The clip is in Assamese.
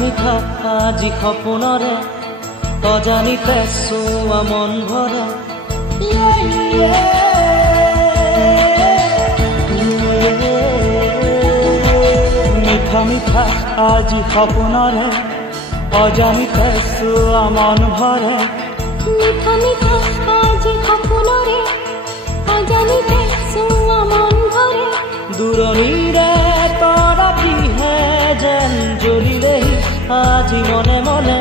মিঠা আজি সপোনৰে অজানিতে চোৱা মন ভৰে মিঠা মিঠা আজি সপোনৰে অজানিতে চোৱা মন ভৰে মিঠা মিঠা আজি সপোনৰে অজানিতে চোৱা মন ভৰে দূৰণিৰে তৰা পিহে যেন জ্বলিলেহি আজি মনে মনে